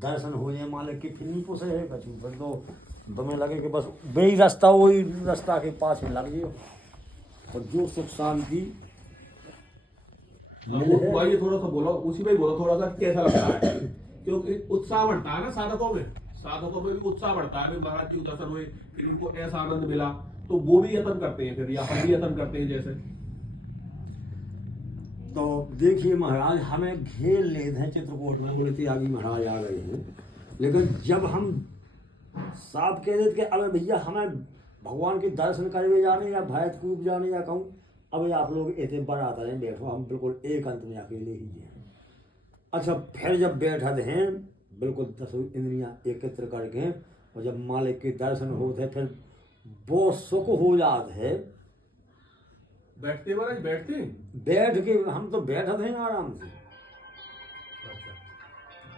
दर्शन हो जाए मालिक की फिर नहीं पोसे है कछु फिर तो तुम्हें लगे कि बस वही रास्ता वही रास्ता के पास ही लग जाओ और जो सुख शांति भाई थोड़ा सा बोलो उसी में बोलो थोड़ा सा कैसा लगता है क्योंकि उत्साह बढ़ता है ना साधकों में भी उत्साह बढ़ता है महाराज जी दर्शन हुए फिर उनको ऐसा आनंद मिला तो वो भी यत्न करते हैं फिर या हम भी यत्न करते हैं जैसे तो देखिए महाराज हमें घेर लेते हैं चित्रकूट में बोले त्यागी महाराज आ गए हैं लेकिन जब हम साफ कह देते कि अबे भैया हमें भगवान के दर्शन करने जाने या भैत कूप जाने या कहूँ अब आप लोग इतने बरात रहे बैठो हम बिल्कुल एक अंत में अकेले ही हैं। अच्छा फिर जब बैठते हैं बिल्कुल 10 इंद्रियां एकत्र करके और जब मालिक के दर्शन होते फिर वो सुख हो जाते है। बैठते महाराज बैठते बैठ के हम तो बैठते हैं आराम से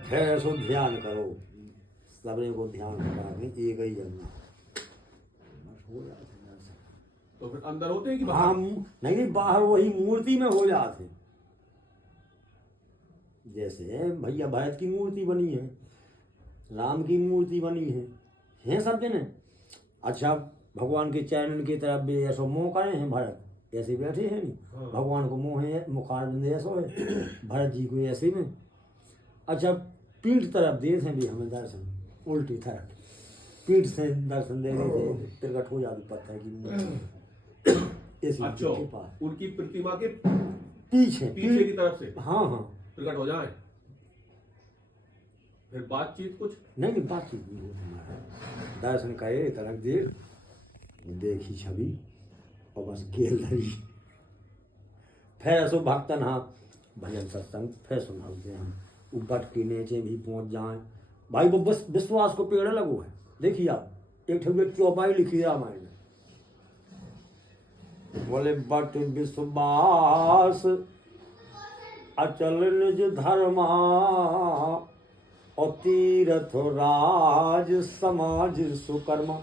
फिर ऐसो ध्यान करो सबने को ध्यान करा एक ही जगह हो जाते हैं। तो फिर अंदर होते हैं कि बाहर? नहीं बाहर वही मूर्ति में हो जाते हैं। जैसे भैया भरत की मूर्ति बनी है राम की मूर्ति बनी है सब जने। अच्छा भगवान के चैनल की तरफ भी ऐसो मोह करे हैं भरत ऐसे बैठे हैं नहीं भगवान को मोह है मुखारबिंद ऐसो है भरत जी को ऐसे में। अच्छा पीठ तरफ दे थे भी हमें दर्शन उल्टी तरफ पीठ से दर्शन दे रहे थे प्रकट हो जाती पत्थर की मूर्ति अच्छा उनकी प्रतिमा के पीछे की तरफ से हाँ प्रकट हो जाए फिर बातचीत कुछ नहीं बातचीत नहीं होती दर्शन करे तरक देर देखी छवि और बस गेल धरी फिर ऐसो भक्तन हाँ भजन सत्संग फिर सुनाते हम ऊपर के नीचे भी पहुंच जाए भाई वो बस विश्वास को पेड़ लगो है। देखिए आप एक चौपाई लिखी रामायण बोले बट विश्वास अचल निज धर्मा और तीर्थ राज समाज सुकर्मा।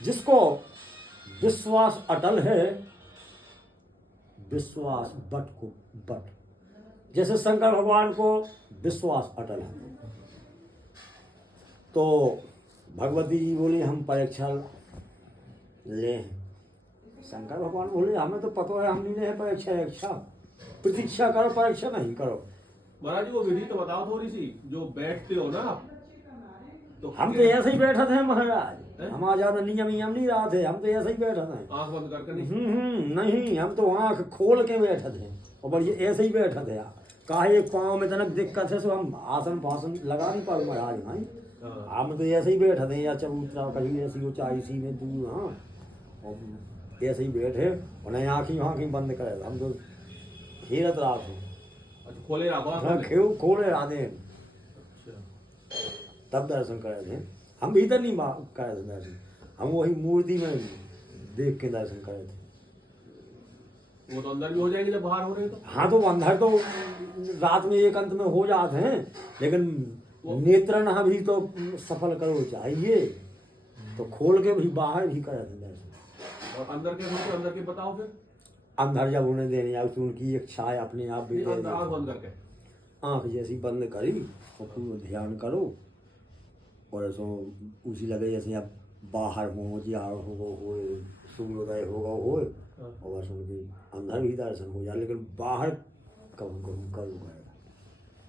जिसको विश्वास अटल है विश्वास बट को बट जैसे शंकर भगवान को विश्वास अटल है तो भगवती जी बोली हम परीक्षा ले शंकर भगवान बोले हमें तो पता है हम नहीं ले परीक्षा प्रतीक्षा करो परीक्षा नहीं करो। महाराज जी वो विधि तो बताओ थोड़ी सी जो बैठते हो ना तो हम तो ऐसे ही बैठे थे महाराज हमारा ज्यादा नियम नहीं रहा थे हम तो ऐसे ही बैठे थे आंख बंद करके नहीं हम तो आंख खोल के बैठे थे और बड़े ऐसे ही बैठे थे काहे एक पाँव में तनक दिक्कत है सो हम आसन फासन लगा नहीं पाए महाराज भाई हम तो ऐसे ही बैठे थे या चबूतरा कहीं ऐसी ऊंचाई सी में दूर हाँ और ऐसे ही बैठे और नहीं आँखी बंद करे हम तो हेरत रहा थे खोले खोले राधे तब दर्शन करे थे हम भीतर नहीं करे थे दर्शन हम वही मूर्ति में देख के दर्शन करे थे। वो तो अंदर भी हो जाएंगे जब बाहर हो रहे तो हाँ तो अंदर तो रात में एक अंत में हो जाते हैं लेकिन नेत्रन भी तो सफल करो चाहिए तो खोल के भी बाहर भी करे थे दर्शन। और अंदर के बताओ फिर अंदर जब उन्हें देने आए तो उनकी इच्छा है अपने आप भी आंख बंद करके आँख जैसी बंद करी और पूरा ध्यान करो और ऐसा उसी लगे जैसे अब बाहर हो जियार होगा हो सूर्योदय होगा हो और बस उनके अंदर भी दर्शन हो जाए लेकिन बाहर करूँ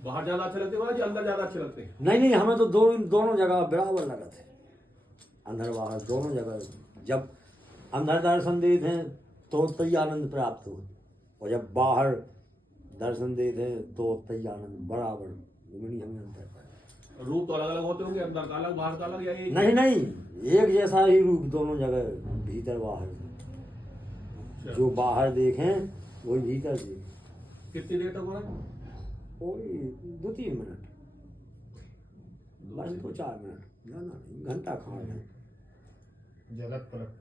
बाहर ज्यादा अच्छे लगते हैं अंदर ज्यादा अच्छे लगते हैं? नहीं हमें तो दोनों जगह बराबर लगा थे अंदर बाहर दोनों जगह। जब अंदर दर्शन देते हैं तो तय आनंद प्राप्त हो और जब बाहर दर्शन देते हैं तो तय आनंद बराबर हमें अंतर। रूप तो अलग अलग होते होंगे अंदर का अलग बाहर का अलग या नहीं एक जैसा ही रूप दोनों जगह भीतर बाहर जो बाहर देखें वही भीतर देखें। कितनी देर तक हो कोई 2-3 मिनट बस 2-4 मिनट ज्यादा नहीं घंटा खान है झलक पलक।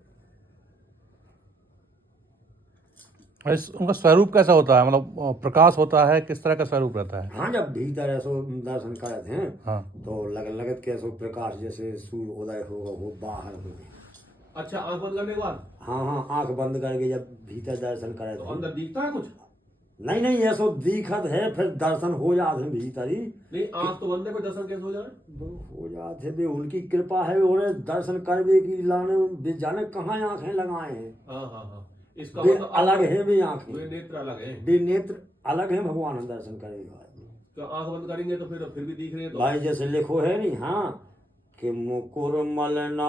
उनका स्वरूप कैसा होता है मतलब प्रकाश होता है किस तरह का स्वरूप रहता है? हाँ जब भीतर ऐसो दर्शन करते हैं हाँ तो लगत के ऐसो प्रकाश जैसे सूर्य उदय होगा वो बाहर हो गया। अच्छा आंख बंद करने के बाद हाँ आंख बंद करके जब भीतर दर्शन करे तो अंदर दिखता है कुछ नहीं नहीं ऐसो दिखत है फिर दर्शन हो जाते भीतर ही नहीं आंख तो बंद है, कोई दर्शन कैसे हो जाए? वो हो जाते बे उनकी कृपा है उन्हें दर्शन करवे की लाने बे जाने कहाँ आंखें लगाए हैं हाँ हाँ हाँ, इसका बे मतलब अलग है बे आंखें वे नेत्र अलग है। बे नेत्र अलग है भगवान हम दर्शन करेगा तो आंख बंद करेंगे तो फिर भी दिख रहे हैं तो भाई जैसे लिखो है नहीं हाँ कि मुकुर मलना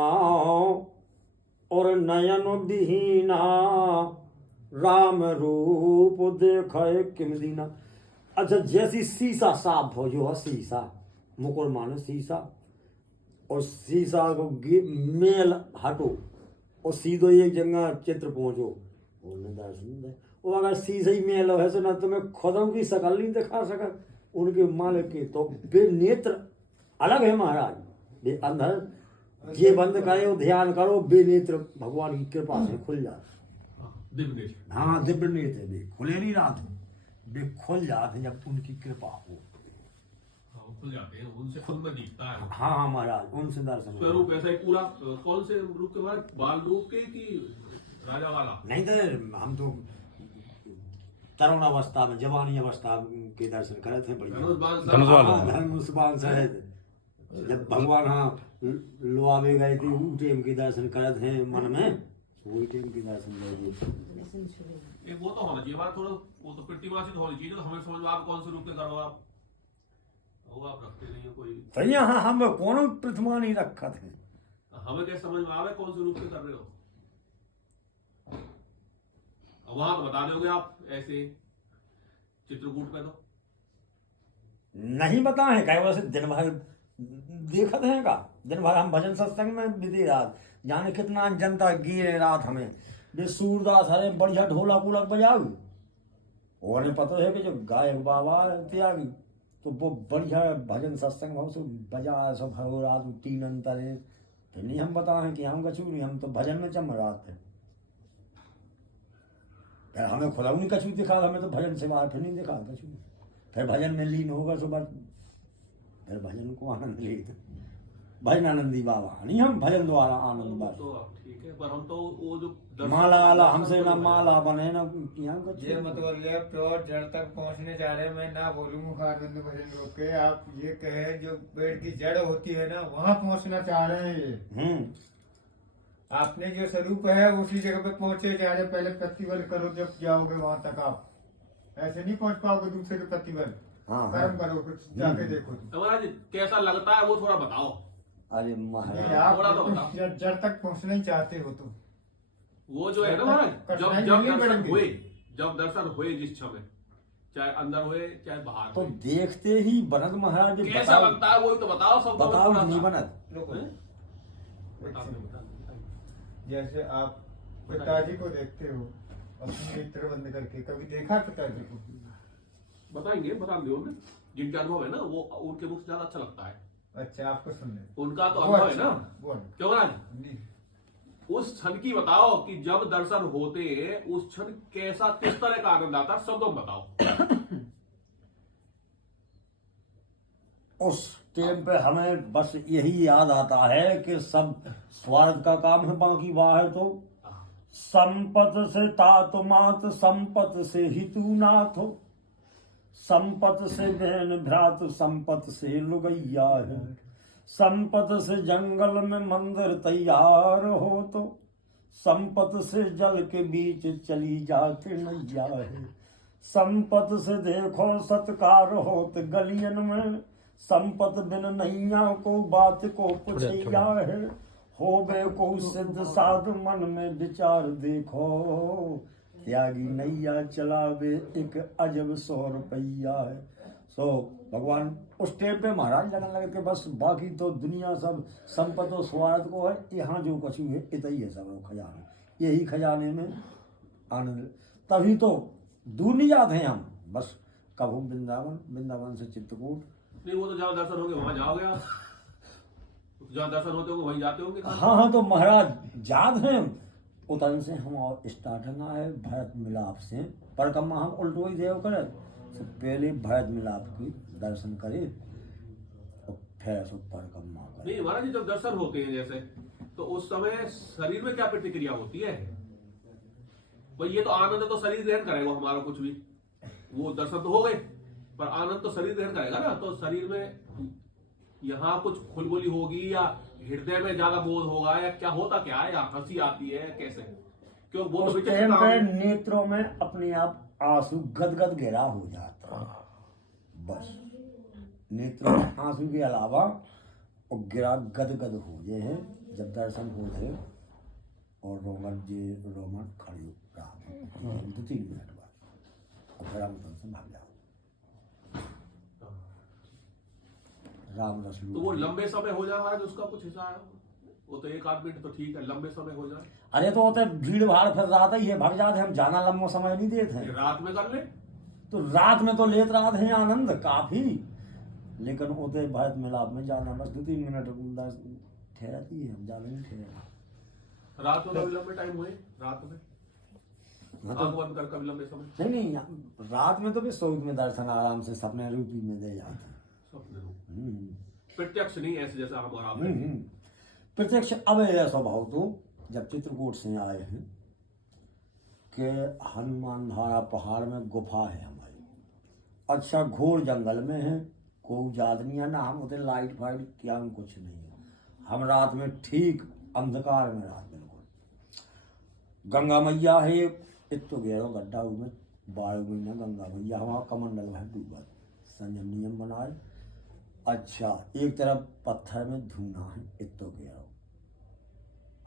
और नयन विहीना राम रूप देखे किम दीना। अच्छा जैसी शीशा साफ हो जो है शीशा मुकुर माने शीशा और शीशा को मेल हटो और सीधो एक जगह चित्र पहुंचो बोलने दर्शन दे वो अगर शीशा ही मेल है तो ना तुम्हें खुदों की शकल नहीं दिखा सका उनके मालिक की तो बे नेत्र अलग है महाराज बे अंदर ये बंद करे ध्यान करो बे नेत्र भगवान की कृपा से खुल जाते दिव्य नेत्र। हाँ दिव्य नेत्र बे खुले नहीं रात बे खुल जाते जब उनकी कृपा हो हाँ, वो खुल जाते हैं, उनसे खुद में दिखता है। हाँ हाँ महाराज उनसे दर्शन हो। स्वरूप ऐसा ही पूरा कौन से रूप के बाद बाल रूप के कि राजा वाला? नहीं तो हम तो तरुण अवस्था में जवानी अवस्था के दर्शन करे थे बढ़िया धनुष बाण धनुष बाण। हाँ, धनुष बाण से जब भगवान हाँ लोआवे गए थे उन टेम के दर्शन करे थे मन में वही टेम के दर्शन गए एक वो तो होना चाहिए हमारा थोड़ा, वो तो प्रतिमा से होनी चाहिए तो हमें समझ में आप कौन से रूप के करो आप, वो आप रखते नहीं हो कोई, तो यहाँ हम कौन प्रतिमा नहीं रखा थे हमें कैसे समझ में आवे कौन से रूप के कर रहे हो? वहां तो बता दोगे आप ऐसे चित्रकूट में तो नहीं बताए कई वैसे दिन भर देखते हैं का दिन भर हम भजन सत्संग में बिजी रात जाने कितना जनता गिरे रात हमें ये सूरदास हरे बढ़िया ढोला कूलक बजाऊ उन्हें पता है कि जो गायक बाबा त्यागी तो वो बढ़िया भजन सत्संग हो सब बजा सब हर रात 3 अंतर है फिर नहीं हम बताएं कि हम कछू नहीं हम तो भजन में चम रात है फिर हमें खुदा नहीं कछू दिखा हमें तो भजन से बाहर फिर नहीं दिखा कछू फिर भजन में लीन होगा सुबह फिर भजन को आनंद लेते भजन आनंदी बाबा नहीं हम भजन द्वारा आनंद बस तो ठीक है, पर हम तो वो जो दर्शन- माला आला हमसे ना माला बने ना यहाँ ये मतलब ले प्योर जड़ तक पहुंचने जा रहे हैं। मैं ना बोलूँ खारबंद भजन रोक के आप ये कहे जो पेड़ की जड़ होती है ना वहाँ पहुंचना चाह रहे हैं ये। आपने जो स्वरूप है उसी जगह पे पहुंचे जा रहे। पहले प्रतिबल करो जब जाओगे वहां तक आप ऐसे नहीं पहुंच पाओगे दूसरे के प्रतिबल हाँ, कर्म करो कुछ जाके देखो तुम। तो महाराज कैसा लगता है वो थोड़ा बताओ। अरे ये महाराज आप थोड़ा तो बताओ। जड़ तक पहुंचना ही चाहते हो तो वो जो है ना महाराज कठिनाई जब नहीं दर्शन बढ़ेंगी। हुए, जब दर्शन हुए जिस समय, चाहे अंदर हुए चाहे बाहर तो हुए, देखते ही बनत महाराज जी कैसा लगता है वही तो बताओ सब। बताओ नहीं बनत लोगों हैं? एक बताओ, सेकंड। बताओ। जैसे आप पिताजी को देखते हो अपने नेत्र बंद करके, कभी देखा पिताजी को? बताएंगे, बता दियो हमने जिनका अनुभव है ना वो उनके मुख से ज्यादा अच्छा लगता है। अच्छा आपको सुनने उनका तो वो अनुभव है अच्छा, ना, वो क्यों महाराज? नहीं। उस क्षण की बताओ कि जब दर्शन होते उस क्षण कैसा किस तरह का आनंद आता है, शब्दों में बताओ। उस टाइम पे हमें बस यही याद आता है कि सब स्वार्थ का काम है बाकी बाहर तो संपत से तात मात संपत से हितु नाथ हो संपत से बहन भ्रात संपत से लुगैया है संपत से जंगल में मंदिर तैयार हो तो संपत से जल के बीच चली जाके नैया है संपत से देखो सत्कार होत गलियन में संपत बिन नैया को बात को पुछैया है होबे को सिद्ध साधु मन में विचार देखो त्यागी नैया चलावे एक अजब 100 रुपया है। सो भगवान उस टाइम पे महाराज लगन लगे कि बस बाकी तो दुनिया सब संपत और स्वार्थ को है यहाँ जो कछु है इतना ही है सब लोग खजाना यही खजाने में आनंद तभी तो दुनिया थे हम बस कभू वृंदावन वृंदावन से चित्रकूट नहीं वो तो जहाँ दर्शन होंगे वहां जाओगे आप, जहाँ दर्शन होते होंगे वहीं जाते होंगे। हाँ तो महाराज याद है उतन से हम और स्टार्टिंग है भरत मिलाप से परिक्रमा हम उल्टो ही देव करे तो पहले भरत मिलाप की दर्शन करे और फिर सब परिक्रमा करे। नहीं महाराज जी जब दर्शन होते हैं जैसे तो उस समय शरीर में क्या प्रतिक्रिया होती है? भाई ये तो आनंद तो शरीर ग्रहण करेगा हमारा कुछ भी, वो दर्शन तो हो गए, पर आनंद तो शरीर ग्रहण करेगा ना। तो शरीर में यहाँ कुछ खुलबुली होगी या हृदय में ज्यादा बोध होगा या क्या होता क्या है, या हंसी आती है कैसे? क्यों वो तो उस विचित्र टाइम काम पे है। नेत्रों में अपने आप आंसू गदगद गहरा हो जाता है। बस नेत्रों में आंसू के अलावा और गिरा गदगद हो गए हैं जब दर्शन हो गए, और रोमन खड़े रहा 2-3 मिनट बाद, और फिर हम से भाग जाओ। राम रसलू तो वो लंबे समय हो जाए महाराज, उसका कुछ हिसाब है? वो तो 1-8 मिनट तो ठीक है, लंबे समय हो जाए अरे तो होते भीड़ भाड़ फिर रात ही है, भग जाते, हम जाना लंबा समय नहीं देते फिर हैं। रात में कर ले। तो रात में तो लेत रात है आनंद काफी, लेकिन होते भारत मिलाप में जाना बस 2-3 मिनट ठहराती है, हम ज्यादा नहीं ठहरा। रात में कभी लंबे टाइम हुए? रात में हाँ आंख तो बंद कर कभी लंबे समय? नहीं, रात में तो भी स्वरूप में दर्शन आराम से सपने रूपी में दे जाते हैं। सपने में। हम्म, प्रत्यक्ष नहीं ऐसे जैसा हम और आप हम्म, हैं। प्रत्यक्ष अब ऐसा भाव तो जब चित्रकूट से आए हैं कि हनुमान धारा पहाड़ में गुफा है हमारी, अच्छा घोर जंगल में है, कोई आदमी है ना, हम उधर लाइट फाइट क्या हम कुछ नहीं है, हम रात में ठीक अंधकार में रात बिल्कुल। गंगा मैया है, इतो गहरा गड्ढा में 12 महीना गंगा मैया हमारा कमंडल है डूबा, संयम नियम बनाए। अच्छा एक तरफ पत्थर में धुना है, इतो गहरा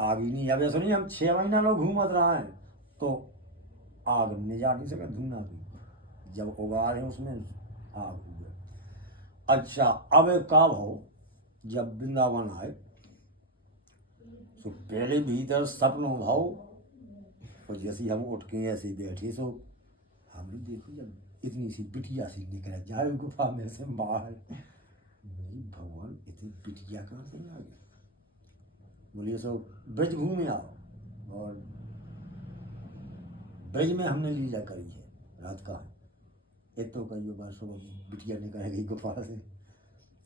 आग ही नहीं। अब ऐसा नहीं हम 6 महीना लोग घूमत रहा है तो आग नहीं जा नहीं सका, धुना भी जब उगा रहे उसमें आग हो गया। अच्छा अब एक का भाव जब वृंदावन आए तो पहले भीतर सपनों भाव, और जैसे हम उठ के ऐसे बैठे सो हमने देखो जब इतनी सी बिटिया सी निकल जाए गुफा में से बाहर, भगवान इतनी बिटिया कहाँ से आ गई। बोलिए सो ब्रज घूमे आओ, और ब्रज में हमने लीला करी है रात का, एक तो कहियो बार सुबह बिटिया निकल गई गुफा से,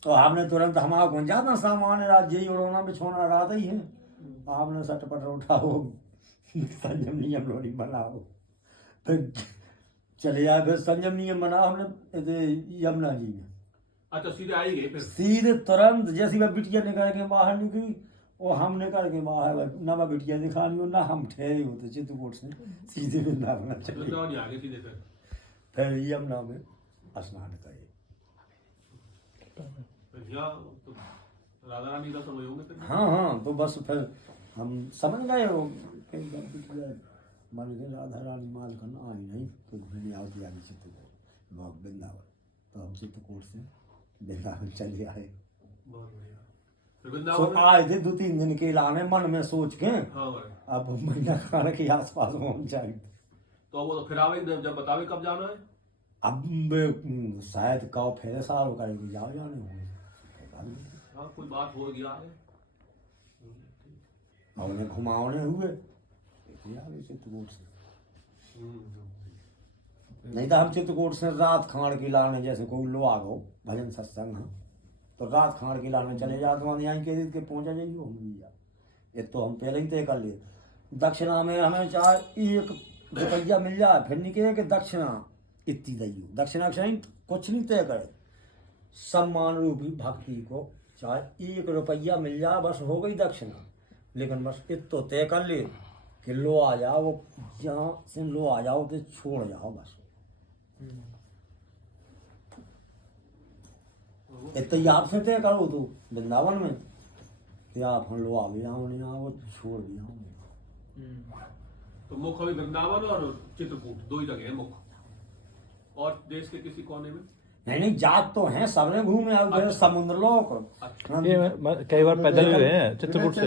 तो आपने तुरंत हमारा कौन जाता सामान राज्य ही उड़ोना बिछोना रात ही है, आपने सटपट उठाओ संयम नियम लोनी बनाओ, फिर चले आए, फिर संयम नियम बना हमने यमुना जी में। अच्छा सीधे आई गए फिर? सीधे तुरंत जैसी वह बिटिया निकल के बाहर निकली, और हम निकल के बाहर ना वह बिटिया दिखानी हो ना हम ठहरे होते चित्रकूट से सीधे वृंदावन चले। वृंदावन आ गए सीधे फिर यमुना में स्नान करे। फिर यहाँ तो राधा रानी दर्शन हुए होंगे फिर? हाँ तो बस फिर हम समझ गए हो कई बार बिटिया मान के राधा रानी माल करना आई नहीं तो मैंने आओ दिया चित्रकूट वृंदावन, तो हम चित्रकूट से वृंदावन चले आए। बहुत बढ़िया। फिर तो वृंदावन में आए थे 2-3 दिन के लाने मन में सोच के, हाँ भाई। अब महीना खाने के आसपास पहुंच जाएंगे। तो वो तो फिर आवे जब बतावे कब जाना है? अब शायद कहो फिर साल करेंगे जाओ जाने होंगे, हाँ कोई बात हो गया है। और उन्हें घुमावने हुए चित्रकूट से, नहीं तो हम चित्रकूट से रात खाड़ की लाने, जैसे कोई लो आ गो भजन सत्संग है तो रात खाड़ की लाने चले जाते वहाँ यहाँ के पहुँचा जाइए हम भी जा। ये तो हम पहले ही तय कर लिए, दक्षिणा में हमें चाहे 1 रुपया मिल जाए फिर नहीं कहे कि दक्षिणा इतनी दी, दक्षिणा कुछ नहीं तय करे, सम्मान रूपी भक्ति को चाहे 1 रुपया मिल जाए बस हो गई दक्षिणा, लेकिन बस इतो तय कर ले कि लो आ जाओ, वो जहाँ से लो आ जाओ तो छोड़ जाओ बस। इतना आपसे तय करो तो वृंदावन में तो आप हम लो आ भी आओ नहीं आओ वो छोड़ भी आओ। तो मुख अभी वृंदावन और चित्रकूट 2 ही जगह है मुख, और देश के किसी कोने में नहीं जात तो हैं सबने घूमे आओ, अच्छा। समुद्र लोक हम ये कई बार पैदल हुए हैं चित्रकूट से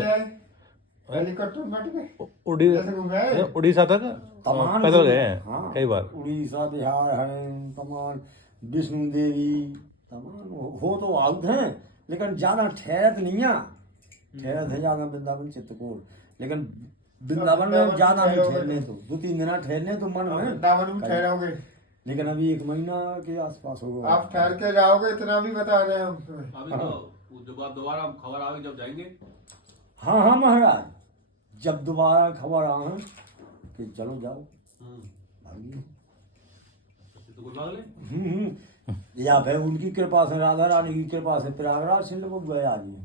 हेलीकॉप्टर बैठ गए उड़ीसा तक तमाम पैदल गए हैं हाँ, कई बार। उड़ीसा बिहार हरियाणा तमाम विष्णु देवी तमाम हो तो आउट हैं, लेकिन ज्यादा ठहरत नहीं है, ठहरत है ज्यादा वृंदावन चित्रकूट, लेकिन वृंदावन में ज्यादा नहीं ठहरने तो 2-3 दिन ठहरने तो मन में वृंदावन में ठहरोगे, लेकिन अभी 1 महीना के आसपास होगा। आप ठहर के जाओगे इतना भी बता रहे हैं हम तुम्हें। अभी तो जब आप दोबारा खबर आवे जब जाएंगे। हाँ महाराज, जब दोबारा खबर आए कि चलो जाओ भागी। तो कुछ भाग ले। या फिर उनकी कृपा से, राधा रानी की कृपा से प्रयागराज से लोग गए आज में,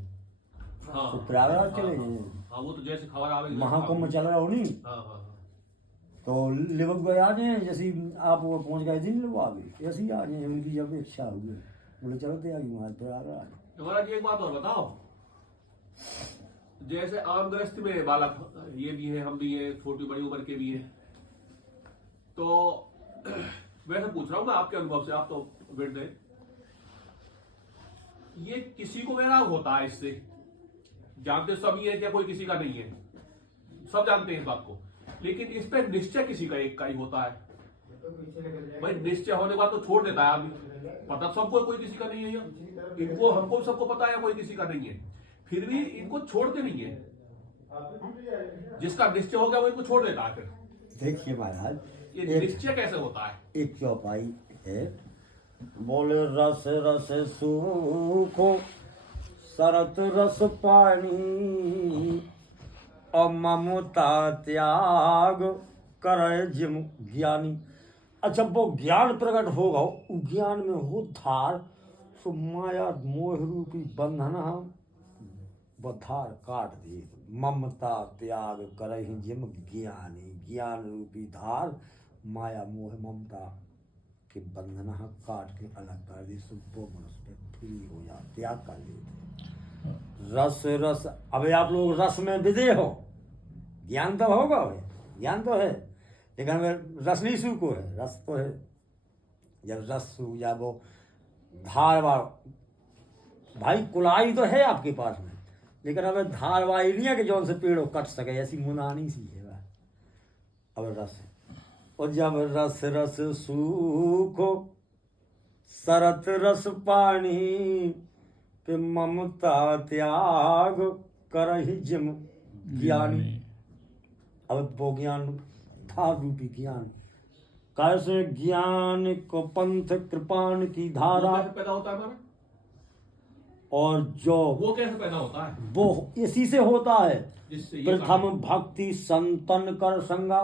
हाँ तो प्रयागराज चले हाँ, जाए। हाँ वो तो जैसे खबर आवेगी महाकुंभ चल रहा हो नहीं, हाँ हाँ हाँ। तो लिबक गए आ जाए, जैसे आप वो पहुंच गए थे लोग आ गए, ऐसे ही आ जाए, उनकी जब इच्छा हुई बोले चलो तैयारी वहाँ प्रयागराज। तो महाराज एक बात और बताओ, जैसे आम गृहस्थ में बालक ये भी है, हम भी हैं, छोटी बड़ी उम्र के भी हैं, तो वैसे पूछ रहा हूँ मैं आपके अनुभव से, आप तो बैठ गए, ये किसी को वैराग होता है इससे, जानते सब ये है क्या, कोई किसी का नहीं है, सब जानते हैं इस बात को, लेकिन इस पे निश्चय किसी का एक का ही होता है। भाई निश्चय होने के बाद तो छोड़ देता है आदमी, पता सबको कोई किसी का नहीं है, इनको हमको सबको पता है कोई किसी का नहीं है, फिर भी इनको छोड़ते नहीं है। जिसका निश्चय हो गया वो इनको छोड़ देता है। फिर देखिए महाराज, ये निश्चय कैसे होता है? एक चौपाई है, बोले रस रस सूखो सरत रस पानी, और ममता त्याग करे जिम ज्ञानी। अच्छा, वो ज्ञान प्रकट होगा, वो ज्ञान में हो धार, सो माया मोह रूपी बंधन हम बधार काट दे। ममता त्याग करे जिम ज्ञानी, ज्ञान रूपी धार माया मोह ममता के बंधन काट के अलग कर दे, सुबह मनुष्य फ्री हो जा, त्याग कर देते। रस रस, अबे आप लोग रस में विदे हो, ज्ञान तो होगा, ज्ञान तो है, लेकिन अगर रस नहीं सूखो है, रस तो है। जब रस सूख जा, वो धारवार भाई कुलाई तो है आपके पास में, लेकिन अब धारवाही नहीं है कि जौन से पेड़ों कट सके, ऐसी मुनानी सी है वह। अब रस है, और जब रस रस सूखो सरत रस पानी, पे ममता त्याग करहि जिम ज्ञानी। अब वो ज्ञान धार रूपी ज्ञान, कैसे ज्ञान को पंथ कृपाण की धारा, वो कैसे पैदा होता है हमारा? और जो वो कैसे पैदा होता है? वो इसी से होता है। जिससे ये प्रथम भक्ति संतन कर संगा,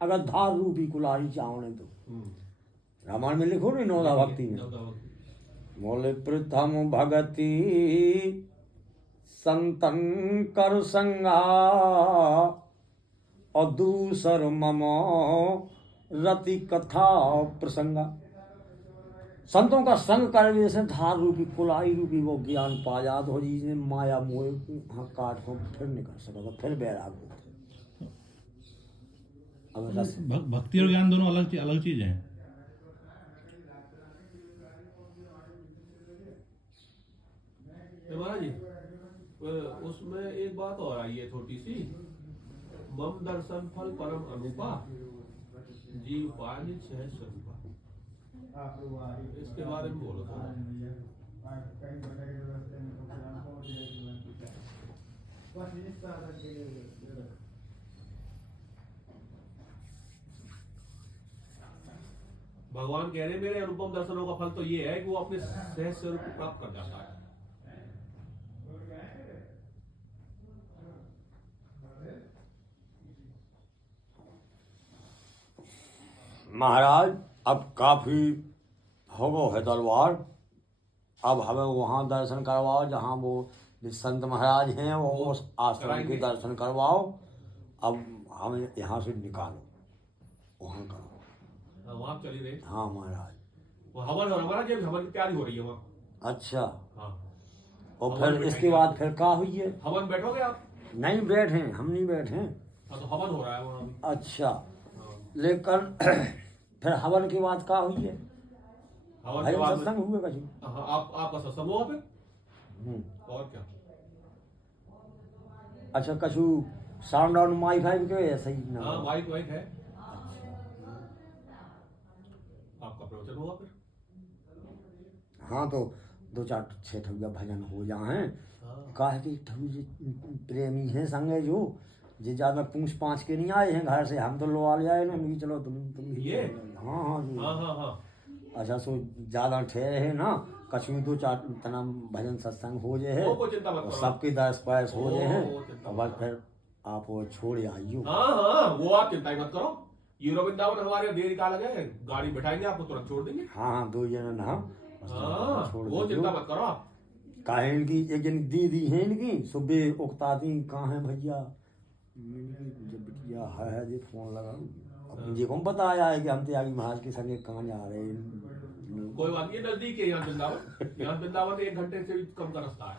अगर धार रूपी कुलारी चाहोने तो रामायण में लिखो नहीं, नौदा भक्ति में बोले प्रथम भगति संतन कर संगा, और दूसर ममो रति कथा प्रसंगा। संतों का संग करने से धार रूपी कुलाई रूपी वो ज्ञान पा जात हो, जिसने माया मोह काट को फिर नहीं कर सका, फिर बैराग होते। अब रस भक्ति और ज्ञान दोनों अलग चीज है। महाराज जी, उसमें एक बात और आई है छोटी सी, मम दर्शन फल परम अनुपा, जीव पानी छह स्वरूपा, इसके बारे में बोलो थोड़ा। भगवान कह रहे हैं मेरे अनुपम दर्शनों का फल तो ये है कि वो अपने सहज स्वरूप को प्राप्त कर जाता है। महाराज अब काफी हो गो है दरबार, अब हमें वहाँ दर्शन करवाओ जहाँ वो संत महाराज हैं, वो उस आश्रम के दर्शन करवाओ। अब हमें यहाँ से निकालो, वहाँ करो। वहाँ चली रहे। हाँ महाराज, वो हवन हो रहा है, हवन की तैयारी हो रही है वहाँ। अच्छा, हाँ। और फिर इसके बाद फिर क्या हुई है? हवन बैठोगे आप? नहीं बैठे, हम नहीं बैठे। हाँ, तो हवन हो रहा है वहाँ भी। अच्छा, हाँ। लेकिन फिर हवन के बाद क्या हुई है? हवन के बाद सत्संग हुए कभी? हाँ, आपका सत्संग हुआ फिर? और क्या? अच्छा, कछु साउंड ऑन माइक फाइव के ऐसा ही ना? हाँ, माइक है। आपका प्रवचन हुआ फिर? हाँ, तो दो चार छह ठुआ भजन हो जाए। काहे कि ठुआ जी प्रेमी हैं संगे जो ज्यादा पूछ पाँच के नहीं आए हैं घर से, हम तो लो ले आए ना, चलो तुम ये? हाँ हाँ जी। हाँ। अच्छा, सो ज्यादा ठहरे है ना, कछु दो चार तना भजन सत्संग हो जाए है, कोई चिंता मत करो। सबके दर्श पायस हो जाए हैं, वो चिंता और बाद फिर आप वो छोड़ आइयो। हाँ, वो आप चिंता ही मत करो, यूरो वृंदावन हमारे देर का लगे, गाड़ी बैठाएंगे आपको तुरंत छोड़ देंगे। हाँ हाँ, 2 जना ना हाँ, छोड़ वो दो। चिंता मत करो आप। काहे इनकी एक जन दीदी है इनकी सुबह उकताती कहाँ है भैया, जब बिटिया है जी फोन लगा अब जी को बताया है कि हम त्यागी महाराज के संगे कहाँ जा रहे हैं। कोई बात नहीं, नजदीक है यहाँ वृंदावन, यहाँ वृंदावन 1 घंटे से भी कम का रास्ता है।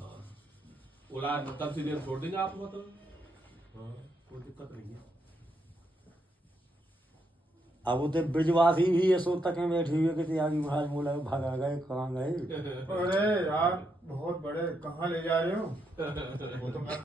हाँ। ओला कल से देर छोड़ देंगे आपको, मतलब हाँ, कोई दिक्कत नहीं है। अब वो तो ब्रिजवासी भी ये सो तक बैठी हुई है कि त्यागी महाराज बोला भागा गए कहाँ गए। अरे यार बहुत बड़े, कहाँ ले जा रहे हो? वो तो मैं